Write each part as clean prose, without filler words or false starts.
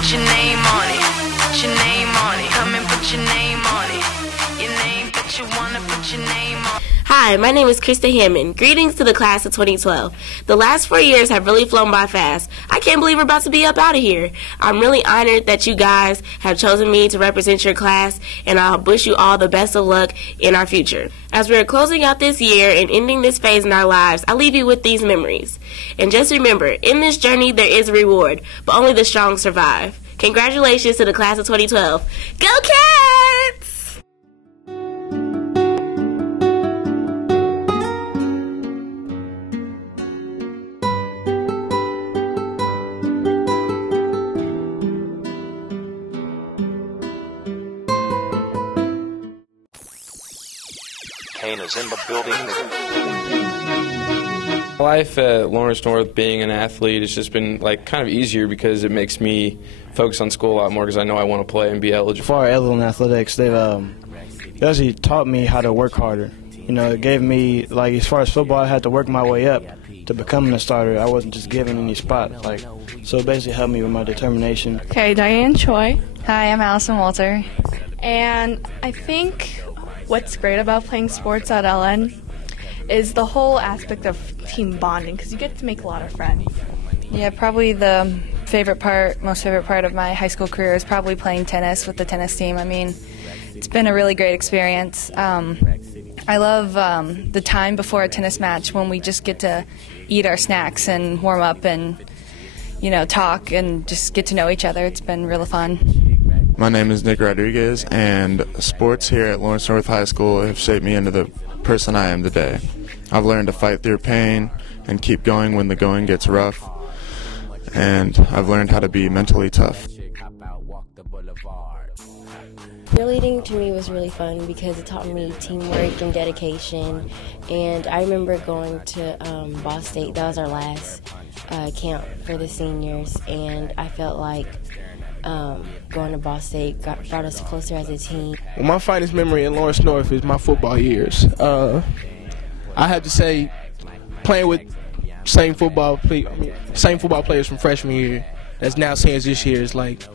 put your name on it. Put your name on it. Come and put your name on it. Your name, but you wanna put your name on it. Hi, my name is Krista Hammond. Greetings to the class of 2012. The last 4 years have really flown by fast. I can't believe we're about to be up out of here. I'm really honored that you guys have chosen me to represent your class, and I wish you all the best of luck in our future. As we are closing out this year and ending this phase in our lives, I leave you with these memories. And just remember, in this journey there is a reward, but only the strong survive. Congratulations to the class of 2012. Go Cats! Kane is in the building. Life at Lawrence North, being an athlete, it's just been kind of easier because it makes me focus on school a lot more because I know I want to play and be eligible. For Evelyn Athletics, they actually taught me how to work harder. You know, it gave me, as far as football, I had to work my way up to becoming a starter. I wasn't just given any spot. So it basically helped me with my determination. Okay, Diane Choi. Hi, I'm Allison Walter. And I think what's great about playing sports at LN is the whole aspect of team bonding, because you get to make a lot of friends. Yeah, probably the most favorite part of my high school career is probably playing tennis with the tennis team. I mean, it's been a really great experience. I love the time before a tennis match when we just get to eat our snacks and warm up and, talk and just get to know each other. It's been really fun. My name is Nick Rodriguez, and sports here at Lawrence North High School have shaped me into the person I am today. I've learned to fight through pain and keep going when the going gets rough, and I've learned how to be mentally tough. Cheerleading to me was really fun because it taught me teamwork and dedication, and I remember going to Ball State. That was our last camp for the seniors, and I felt like going to Ball State brought us closer as a team. Well, my finest memory in Lawrence North is my football years. I have to say, playing with same football players from freshman year that's now seniors this year is like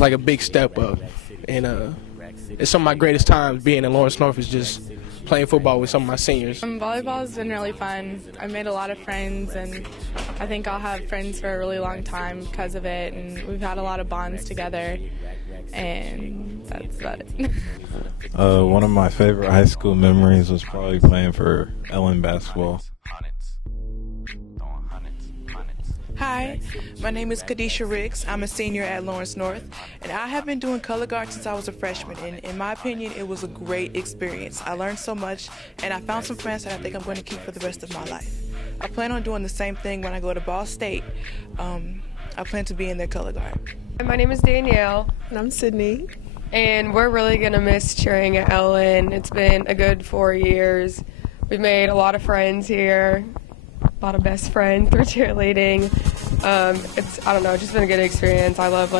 a big step up. And it's some of my greatest times being in Lawrence North is just playing football with some of my seniors. Volleyball has been really fun. I've made a lot of friends, and I think I'll have friends for a really long time because of it, and we've had a lot of bonds together, and that's about it. One of my favorite high school memories was probably playing for Ellen basketball. Hi, my name is Kadisha Riggs. I'm a senior at Lawrence North, and I have been doing color guard since I was a freshman, and in my opinion, it was a great experience. I learned so much, and I found some friends that I think I'm going to keep for the rest of my life. I plan on doing the same thing when I go to Ball State. I plan to be in their color guard. My name is Danielle. And I'm Sydney. And we're really going to miss cheering at Ellen. It's been a good 4 years. We've made a lot of friends here. A lot of best friends through cheerleading. It's just been a good experience. I love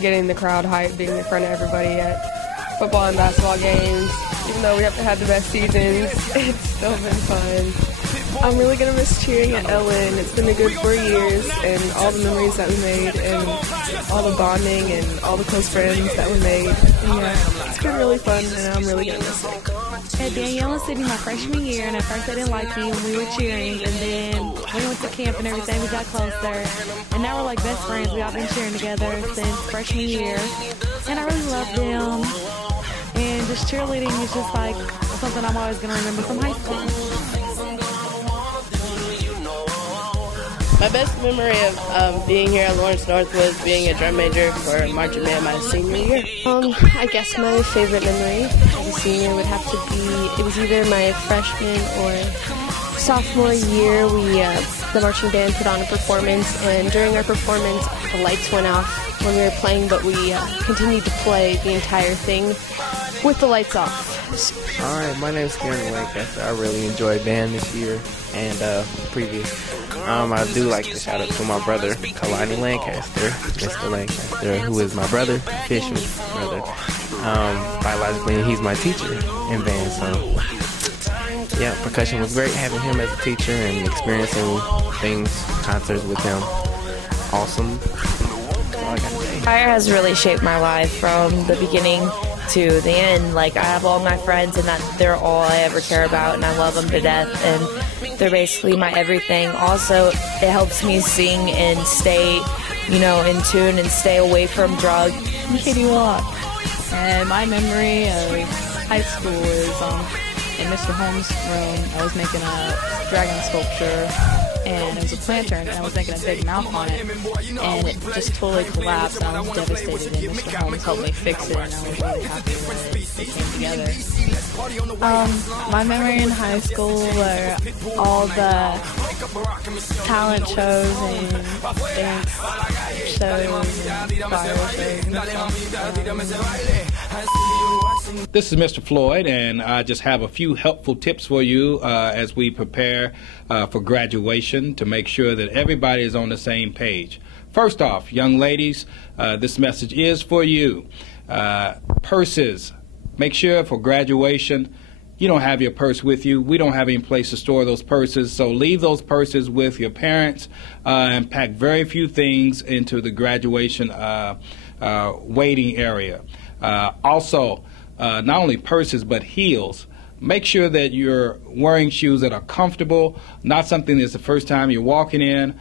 getting the crowd hyped, being in front of everybody at football and basketball games. Even though we haven't had the best seasons, it's still been fun. I'm really going to miss cheering at Ellen. It's been a good 4 years, and all the memories that we made, and all the bonding, and all the close friends that we made. And yeah, it's been really fun, and I'm really going to miss it. At Danielle and Sydney my freshman year, and at first they didn't like me when we were cheering, and then we went to camp and everything, we got closer, and now we're best friends. We all been cheering together since freshman year, and I really love them, and just cheerleading is just something I'm always going to remember from high school. My best memory of being here at Lawrence North was being a drum major for marching band my senior year. I guess my favorite memory as a senior would have to be, it was either my freshman or sophomore year. The marching band put on a performance, and during our performance, the lights went off when we were playing, but we continued to play the entire thing with the lights off. Alright, my name is Karen Lancaster. I really enjoyed band this year and previous. I do like to shout out to my brother, Kalani Lancaster, Mr. Lancaster, who is my brother, official brother. Biologically, he's my teacher in band, so yeah, percussion was great having him as a teacher and experiencing things, concerts with him. Awesome. all I gotta say. Fire has really shaped my life from the beginning to the end. Like, I have all my friends, and they're all I ever care about, and I love them to death, and they're basically my everything. Also, it helps me sing and stay, in tune and stay away from drugs. Katie Watt. And my memory of high school is in Mr. Holmes' room. I was making a dragon sculpture, and it was a lantern, and I was making a big mouth on it, and it just totally collapsed. I was devastated, and Mr. Holmes helped me fix it, and I was really happy when it came together. My memory in high school were all the talent shows and dance shows and choir shows and stuff. This is Mr. Floyd, and I just have a few helpful tips for you as we prepare for graduation to make sure that everybody is on the same page. First off, young ladies, this message is for you. Purses. Make sure for graduation you don't have your purse with you. We don't have any place to store those purses, so leave those purses with your parents and pack very few things into the graduation waiting area. Also, not only purses but heels. Make sure that you're wearing shoes that are comfortable, not something that's the first time you're walking in,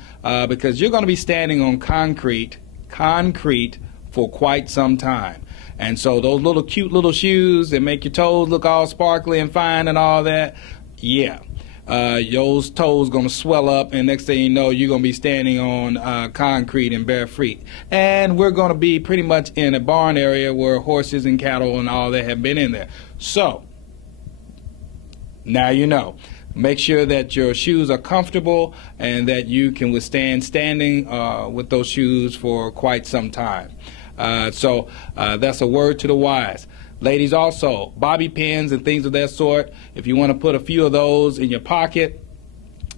because you're going to be standing on concrete for quite some time. And so those little cute little shoes that make your toes look all sparkly and fine and all that, yeah, those toes going to swell up, and next thing you know, you're going to be standing on concrete and bare feet. And we're going to be pretty much in a barn area where horses and cattle and all that have been in there. So now you know. Make sure that your shoes are comfortable and that you can withstand standing with those shoes for quite some time. So that's a word to the wise. Ladies, also, bobby pins and things of that sort, if you want to put a few of those in your pocket,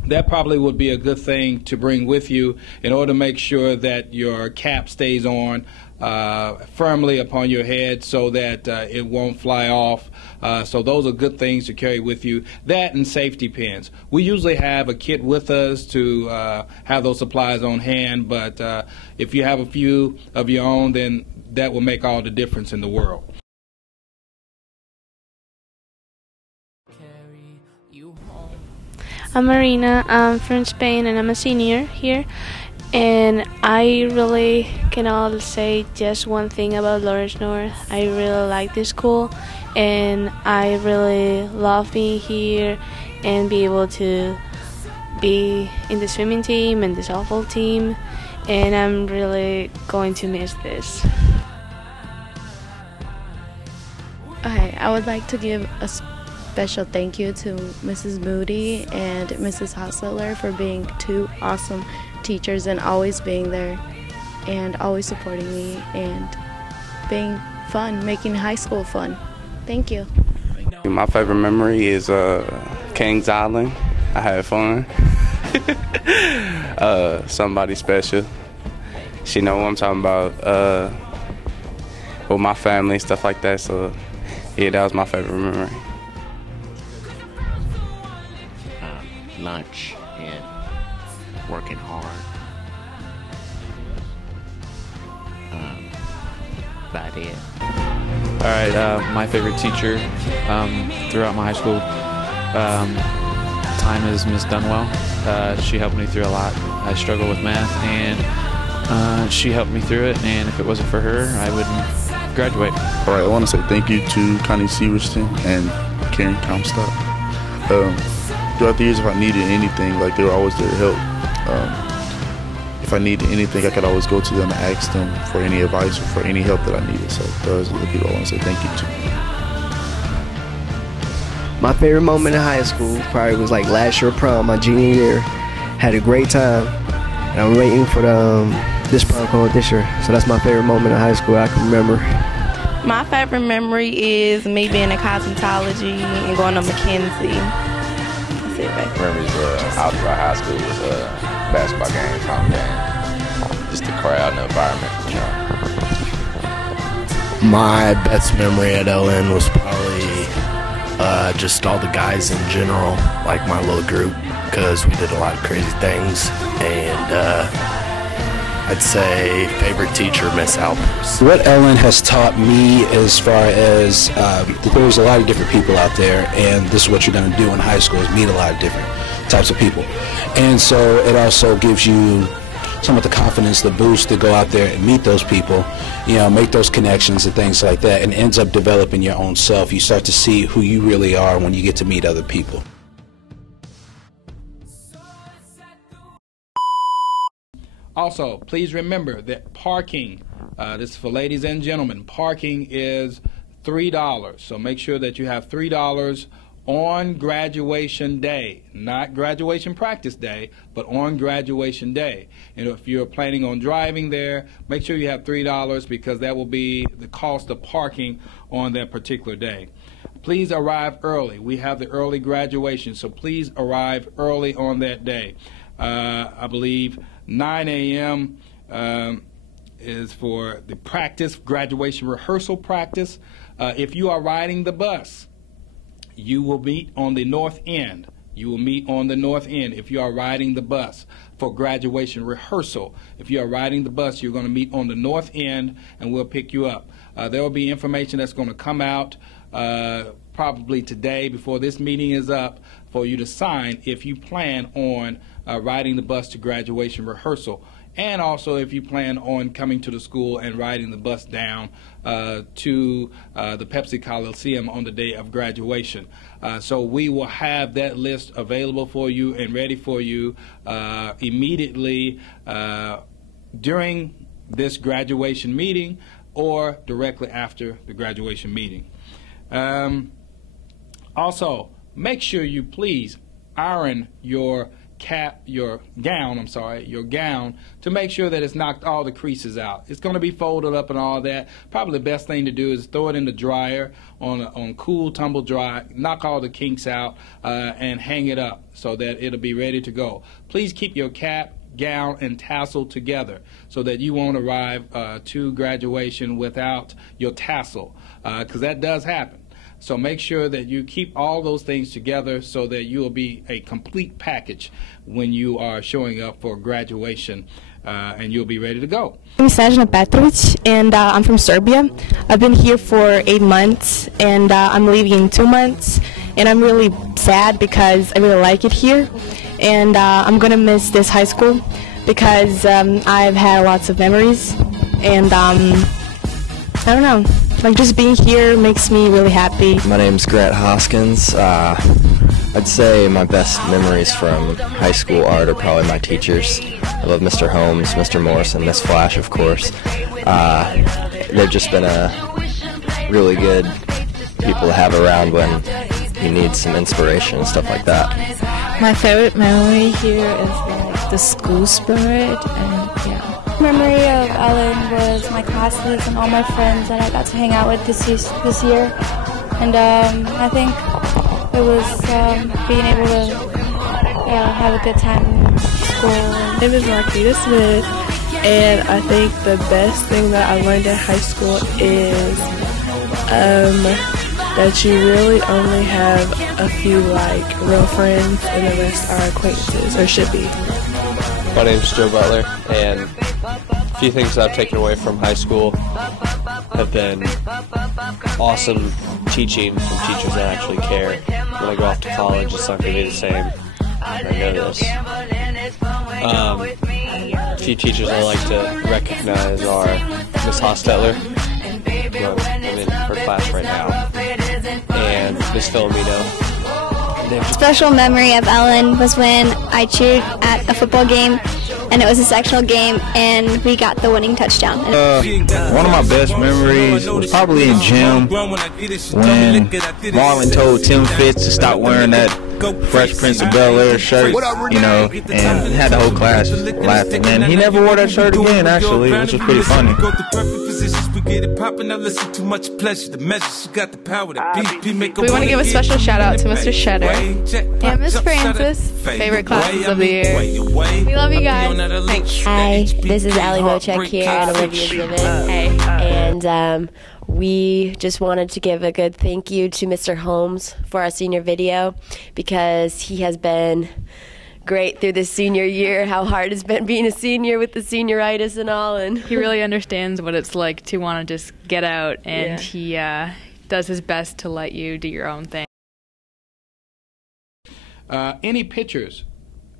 that probably would be a good thing to bring with you in order to make sure that your cap stays on firmly upon your head so that it won't fly off. So those are good things to carry with you. That and safety pins. We usually have a kit with us to have those supplies on hand, but if you have a few of your own, then that will make all the difference in the world. I'm Marina. I'm from Spain, and I'm a senior here. And I really can all say just one thing about Lawrence North. I really like this school, and I really love being here and be able to be in the swimming team and the softball team, and I'm really going to miss this. Okay, I would like to give a special thank you to Mrs. Moody and Mrs. Hostetler for being two awesome teachers and always being there and always supporting me and being fun, making high school fun. Thank you. My favorite memory is Kings Island. I had fun. Somebody special. She know what I'm talking about. With my family and stuff like that. So yeah, that was my favorite memory. Lunch and working hard. About it. All right, my favorite teacher throughout my high school time is Miss Dunwell. She helped me through a lot. I struggle with math, and she helped me through it, and if it wasn't for her, I wouldn't graduate. All right, I want to say thank you to Connie Severston and Karen Comstock. Throughout the years, if I needed anything, like, they were always there to help. If I needed anything, I could always go to them and ask them for any advice or for any help that I needed. So those are the people I want to say thank you to. My favorite moment in high school probably was like last year prom, my junior year. Had a great time, and I'm waiting for this prom coming this year. So that's my favorite moment in high school I can remember. My favorite memory is me being in cosmetology and going to McKenzie. Memories out throughout high school was basketball games, home games, just the crowd and the environment, you know. My best memory at LN was probably just all the guys in general, like my little group, because we did a lot of crazy things, and I'd say favorite teacher, Miss Alpers. What Ellen has taught me as far as that there's a lot of different people out there, and this is what you're going to do in high school is meet a lot of different types of people. And so it also gives you some of the confidence, the boost to go out there and meet those people, you know, make those connections and things like that, and ends up developing your own self. You start to see who you really are when you get to meet other people. Also, please remember that parking, this is for ladies and gentlemen, parking is $3. So make sure that you have $3 on graduation day, not graduation practice day, but on graduation day. And if you're planning on driving there, make sure you have $3 because that will be the cost of parking on that particular day. Please arrive early. We have the early graduation, so please arrive early on that day. I believe 9 a.m. Is for the practice, graduation rehearsal practice. If you are riding the bus, you will meet on the north end. You will meet on the north end if you are riding the bus for graduation rehearsal. If you are riding the bus, you're going to meet on the north end, and we'll pick you up. There will be information that's going to come out probably today before this meeting is up for you to sign if you plan on riding the bus to graduation rehearsal. And also if you plan on coming to the school and riding the bus down to the Pepsi Coliseum on the day of graduation. So we will have that list available for you and ready for you immediately during this graduation meeting or directly after the graduation meeting. Also, make sure you please iron your gown to make sure that it's knocked all the creases out. It's going to be folded up and all that. Probably the best thing to do is throw it in the dryer on cool tumble dry, knock all the kinks out, and hang it up so that it'll be ready to go. Please keep your cap, gown, and tassel together so that you won't arrive to graduation without your tassel, because that does happen. So make sure that you keep all those things together so that you will be a complete package when you are showing up for graduation, and you'll be ready to go. I'm Snezna Petrovic, and I'm from Serbia. I've been here for 8 months, and I'm leaving in 2 months. And I'm really sad because I really like it here, and I'm going to miss this high school because I've had lots of memories, and I don't know. Like, just being here makes me really happy. My name's Grant Hoskins. I'd say my best memories from high school art are probably my teachers. I love Mr. Holmes, Mr. Morrison, Miss Flash, of course. They've just been a really good people to have around when you need some inspiration and stuff like that. My favorite memory here is like the school spirit, and yeah. Memory of Ellen was my classmates and all my friends that I got to hang out with this year. And I think it was being able to have a good time in school. My name is Marquita Smith, and I think the best thing that I learned in high school is that you really only have a few like real friends and the rest are acquaintances, or should be. My name's Joe Butler, and a few things I've taken away from high school have been awesome teaching from teachers that actually care. When I go off to college, it's not going to be the same. I know this. A few teachers I like to recognize are Miss Hostetler, who I'm in her class right now, and Miss Filomeno. Special memory of Ellen was when I cheered at a football game, and it was a sectional game, and we got the winning touchdown. One of my best memories was probably in gym when Marlon told Tim Fitz to stop wearing that Fresh Prince of Bel-Air shirt, you know, and had the whole class laughing. And he never wore that shirt again, actually, which was pretty funny. We want to give a special shout out to Mr. Shedder and Miss Francis, favorite classes of the year. We love you guys. Thanks. Hi, this is Allie Mochek here and Olivia Gibbon. Hey. And we just wanted to give a good thank you to Mr. Holmes for our senior video because he has been great through this senior year, how hard it's been being a senior with the senioritis and all. And he really understands what it's like to want to just get out, and he does his best to let you do your own thing. Any pictures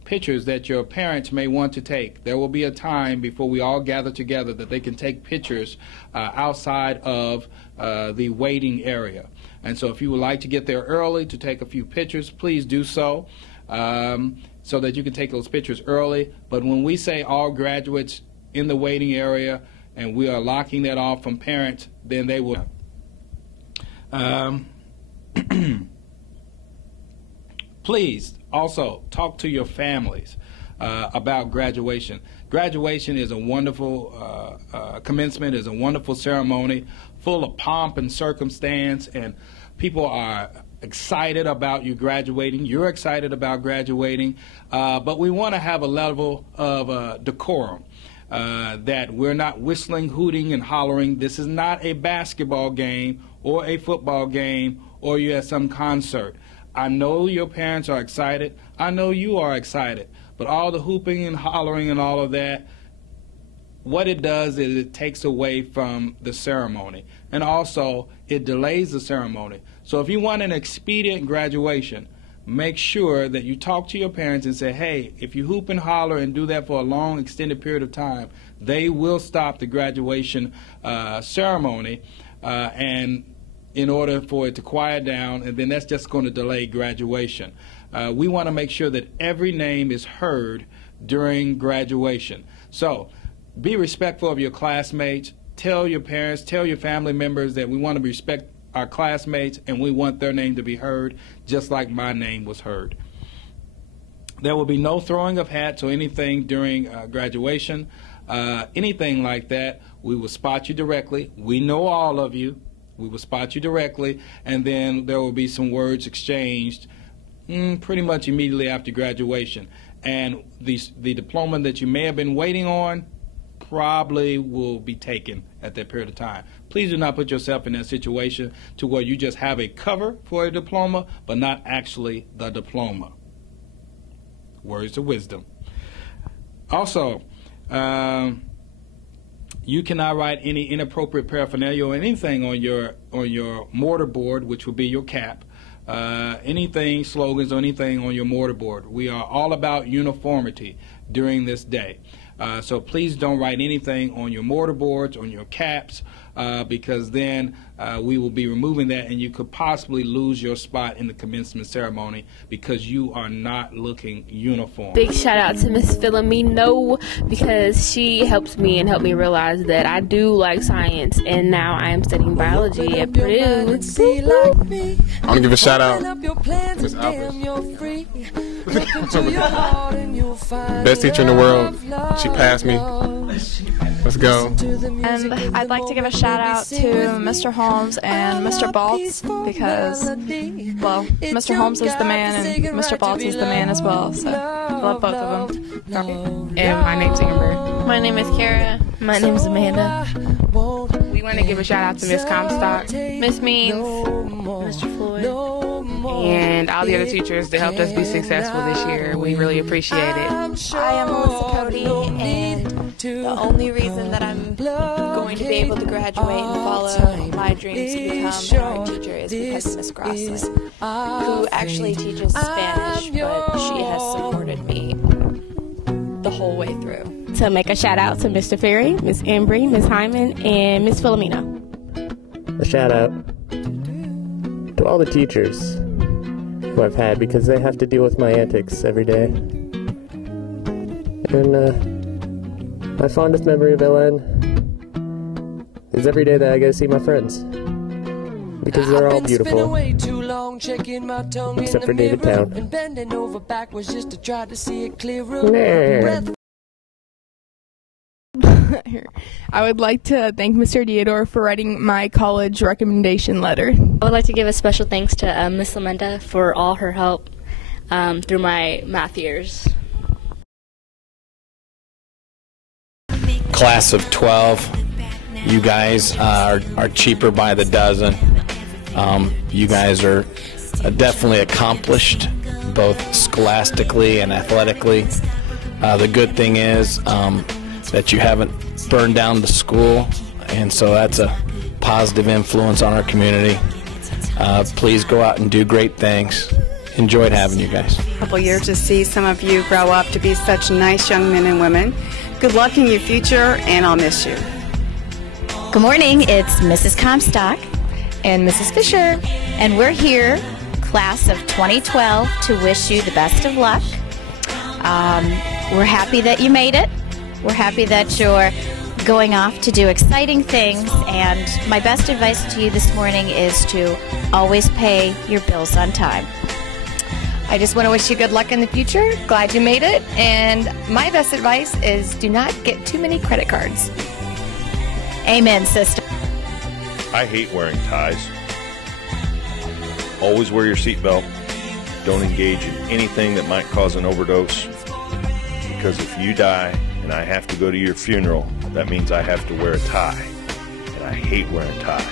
that your parents may want to take, there will be a time before we all gather together that they can take pictures outside of the waiting area. And so if you would like to get there early to take a few pictures, please do so, so that you can take those pictures early. But when we say all graduates in the waiting area and we are locking that off from parents, then they will. Please also talk to your families about graduation. Graduation is a wonderful, commencement is a wonderful ceremony full of pomp and circumstance, and people are excited about you graduating. You're excited about graduating, but we want to have a level of decorum, that we're not whistling, hooting, and hollering. This is not a basketball game or a football game or you're at some concert. I know your parents are excited. I know you are excited. But all the hooping and hollering and all of that, what it does is it takes away from the ceremony. And also, it delays the ceremony. So if you want an expedient graduation, make sure that you talk to your parents and say, hey, if you hoop and holler and do that for a long, extended period of time, they will stop the graduation ceremony and in order for it to quiet down, and then that's just going to delay graduation. We want to make sure that every name is heard during graduation. So be respectful of your classmates. Tell your parents, tell your family members that we want to respect our classmates and we want their name to be heard just like my name was heard. There will be no throwing of hats or anything during graduation. Anything like that, we will spot you directly. We know all of you. We will spot you directly, and then there will be some words exchanged pretty much immediately after graduation. And the diploma that you may have been waiting on probably will be taken at that period of time. Please do not put yourself in that situation to where you just have a cover for a diploma, but not actually the diploma. Words of wisdom. Also, you cannot write any inappropriate paraphernalia or anything on your mortarboard, which would be your cap. Anything, slogans, or anything on your mortarboard. We are all about uniformity during this day. So please don't write anything on your mortarboards, on your caps, because then we will be removing that and you could possibly lose your spot in the commencement ceremony because you are not looking uniform. Big shout out to Miss Filomeno because she helps me and helped me realize that I do like science, and now I am studying biology at Purdue. I want to give a shout out to Miss Alpers. Best teacher in the world. She passed me. Let's go. And I'd like to give a shout out to Mr. Holmes and Mr. Baltz because, well, Mr. Holmes is the man and Mr. Baltz is the man as well. So I love both of them. And my name's Amber. My name is Kara. My name's Amanda. We want to give a shout out to Miss Comstock, Miss Means, Mr. Floyd, and all the other teachers that helped us be successful this year. We really appreciate it. I am Melissa Cody, and the only reason that I'm going to be able to graduate and follow my dreams to become an art teacher is because of Miss Grossley, who actually teaches Spanish, but she has supported me the whole way through. To make a shout out to Mr. Ferry, Miss Embry, Miss Hyman, and Miss Filomeno. A shout out to all the teachers who I've had because they have to deal with my antics every day. And my fondest memory of LN is every day that I go see my friends because they're all beautiful, except for David Town. Nah. I would like to thank Mr. Diodore for writing my college recommendation letter. I would like to give a special thanks to Miss Lamenta for all her help through my math years. Class of 12, you guys are cheaper by the dozen. You guys are definitely accomplished, both scholastically and athletically. The good thing is that you haven't burned down the school, and so that's a positive influence on our community. Please go out and do great things. Enjoyed having you guys. A couple years to see some of you grow up to be such nice young men and women. Good luck in your future, and I'll miss you. Good morning, it's Mrs. Comstock and Mrs. Fisher, and we're here, class of 2012, to wish you the best of luck. We're happy that you made it. We're happy that you're going off to do exciting things, and my best advice to you this morning is to always pay your bills on time. I just want to wish you good luck in the future. Glad you made it. And my best advice is do not get too many credit cards. Amen, sister. I hate wearing ties. Always wear your seatbelt. Don't engage in anything that might cause an overdose. Because if you die and I have to go to your funeral, that means I have to wear a tie. And I hate wearing ties.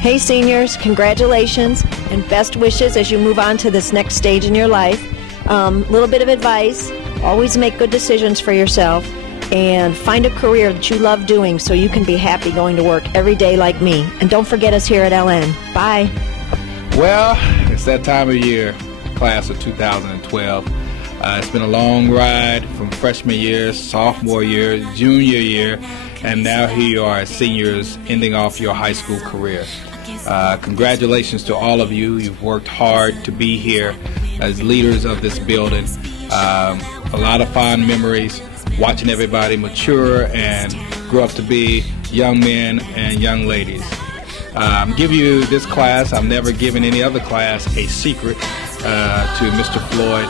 Hey seniors, congratulations and best wishes as you move on to this next stage in your life. Little bit of advice, always make good decisions for yourself and find a career that you love doing so you can be happy going to work every day like me. And don't forget us here at LN. Bye. Well, it's that time of year, class of 2012. It's been a long ride from freshman year, sophomore year, junior year, and now here you are as seniors ending off your high school career. Congratulations to all of you. You've worked hard to be here as leaders of this building. A lot of fond memories, watching everybody mature and grow up to be young men and young ladies. Give you this class, I've never given any other class a secret to Mr. Floyd.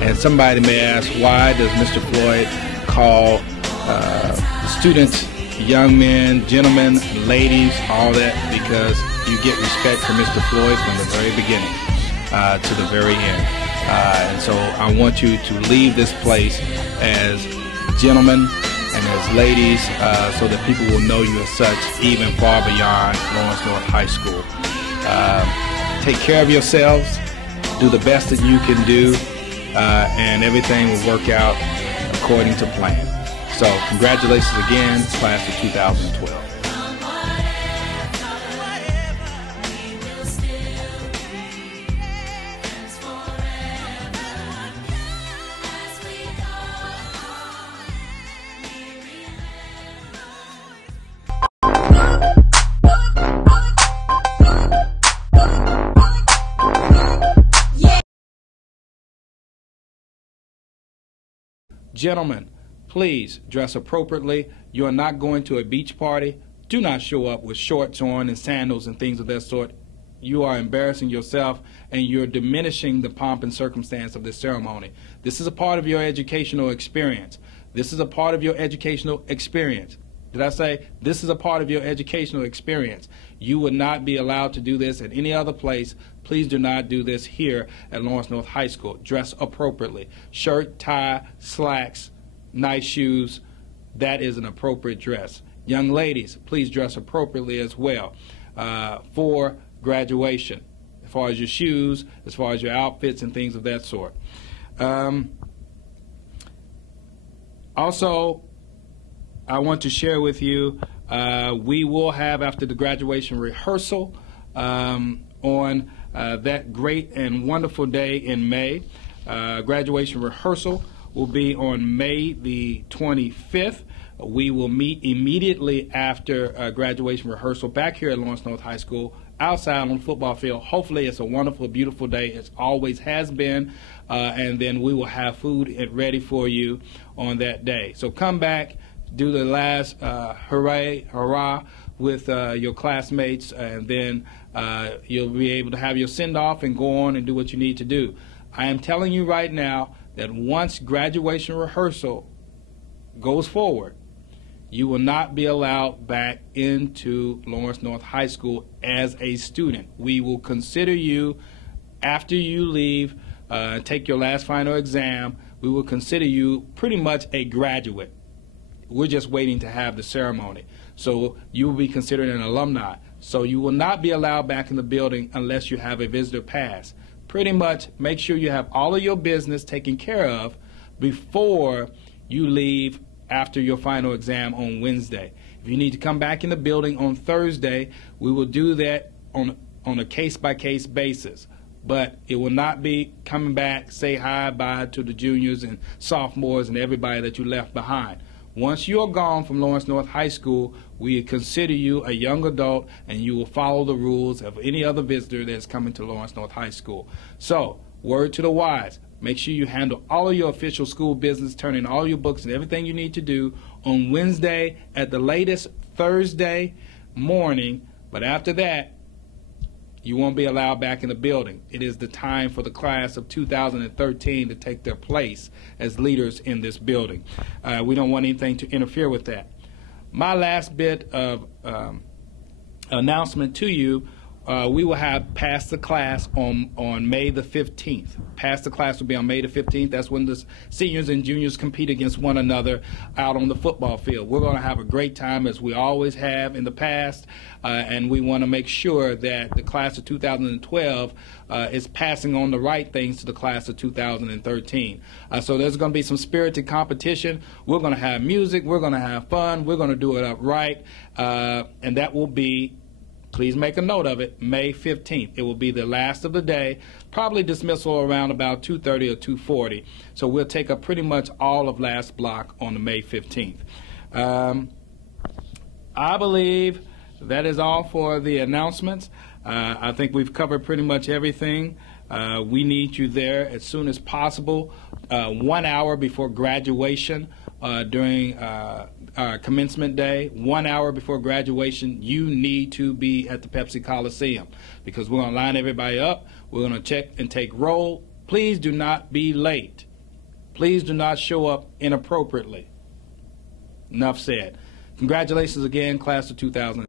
And somebody may ask, why does Mr. Floyd call students young men, gentlemen, ladies, all that? Because you get respect from Mr. Floyd from the very beginning to the very end. And so I want you to leave this place as gentlemen and as ladies so that people will know you as such even far beyond Lawrence North High School. Take care of yourselves, do the best that you can do, and everything will work out according to plan. So congratulations again, class of 2012. Gentlemen, please dress appropriately. You are not going to a beach party. Do not show up with shorts on and sandals and things of that sort. You are embarrassing yourself and you're diminishing the pomp and circumstance of this ceremony. This is a part of your educational experience. This is a part of your educational experience. Did I say this is a part of your educational experience? You would not be allowed to do this at any other place. Please do not do this here at Lawrence North High School. Dress appropriately. Shirt, tie, slacks, nice shoes. That is an appropriate dress. Young ladies, please dress appropriately as well for graduation, as far as your shoes, as far as your outfits and things of that sort. Also, I want to share with you, we will have, after the graduation rehearsal on that great and wonderful day in May. Graduation rehearsal will be on May the 25th. We will meet immediately after graduation rehearsal back here at Lawrence North High School, outside on the football field. Hopefully it's a wonderful, beautiful day. It always has been. And then we will have food ready for you on that day. So come back, do the last hurrah with your classmates, and then you'll be able to have your send-off and go on and do what you need to do. I am telling you right now that once graduation rehearsal goes forward, you will not be allowed back into Lawrence North High School as a student. We will consider you, after you leave, take your last final exam, we will consider you pretty much a graduate. We're just waiting to have the ceremony. So you will be considered an alumni. So you will not be allowed back in the building unless you have a visitor pass. Pretty much make sure you have all of your business taken care of before you leave after your final exam on Wednesday. If you need to come back in the building on Thursday, we will do that on a case-by-case basis. But it will not be coming back, say hi, bye to the juniors and sophomores and everybody that you left behind. Once you're gone from Lawrence North High School, we consider you a young adult and you will follow the rules of any other visitor that's coming to Lawrence North High School. So, word to the wise, make sure you handle all of your official school business, turn in all your books and everything you need to do on Wednesday, at the latest Thursday morning. But after that, you won't be allowed back in the building. It is the time for the class of 2013 to take their place as leaders in this building. We don't want anything to interfere with that. My last bit of announcement to you, we will have Pass the Class on May the 15th. Pass the Class will be on May the 15th. That's when the seniors and juniors compete against one another out on the football field. We're going to have a great time, as we always have in the past, and we want to make sure that the class of 2012 is passing on the right things to the class of 2013. So there's going to be some spirited competition. We're going to have music. We're going to have fun. We're going to do it upright, and that will be, please make a note of it, May 15th. It will be the last of the day, probably dismissal around about 2:30 or 2:40. So we'll take up pretty much all of last block on the May 15th. I believe that is all for the announcements. I think we've covered pretty much everything. We need you there as soon as possible, 1 hour before graduation during commencement day. 1 hour before graduation, you need to be at the Pepsi Coliseum, because we're going to line everybody up. We're going to check and take roll. Please do not be late. Please do not show up inappropriately. Enough said. Congratulations again, class of 2000.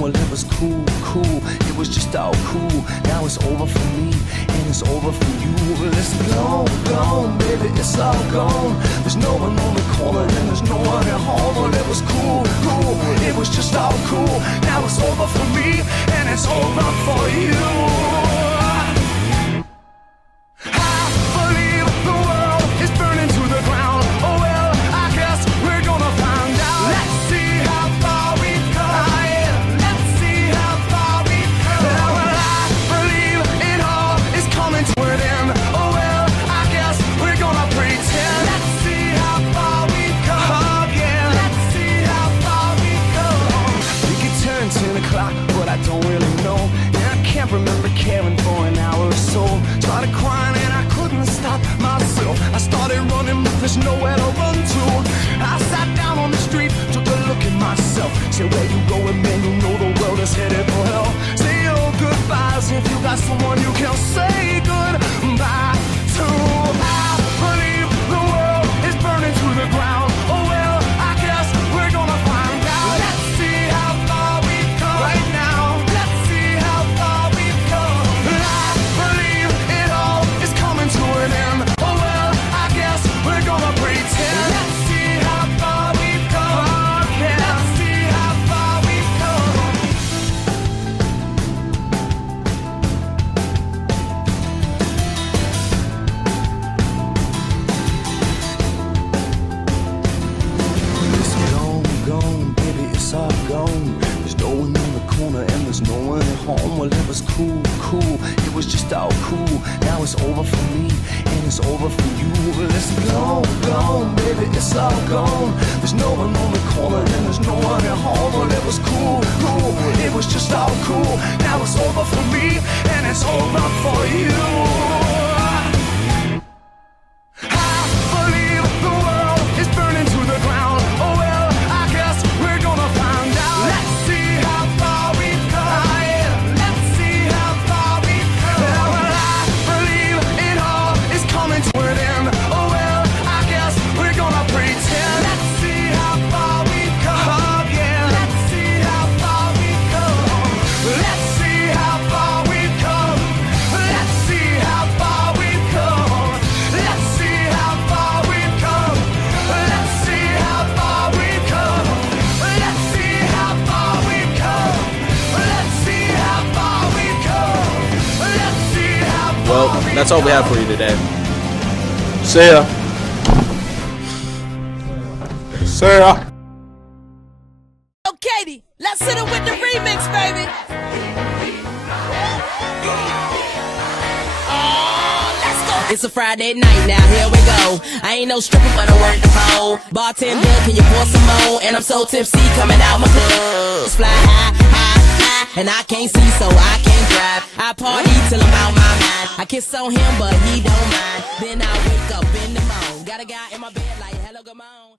Well, it was cool, it was just all cool. Now Now it's over for me, and it's over for you. Listen, gone, gone, baby, it's all gone. There's no one on the corner, and there's no one at home. Well, it was cool, cool, it was just all cool. Now it's over for me, and it's over for you. Remember caring for an hour or so. Started crying and I couldn't stop myself. I started running, but there's nowhere to run to. I sat down on the street, took a look at myself. Said, where you going, man? You know the world is headed for hell. Say your goodbyes if you got someone you can say goodbye to. I believe the world is burning to the ground. Oh well, I guess we're gonna find out. Let's see how far we've come right now. Well, it was cool, cool, it was just all cool. Now it's over for me, and it's over for you. Listen, gone, gone, baby, it's all gone. There's no one on the corner, and there's no one at home. Well, it was cool, cool, it was just all cool. Now it's over for me, and it's over for you. Well, that's all we have for you today. See ya. See ya. Oh, Katie, let's hit it with the remix, baby. It's a Friday night now, here we go. I ain't no stripper, but I work the pole. Bartender, can you pour some more? And I'm so tipsy, coming out my club. Fly high, high, high, and I can't see, so I can't drive. I party till I'm out my mind. I kiss on him, but he don't mind. Then I wake up in the morning. Got a guy in my bed like, hello, good morning.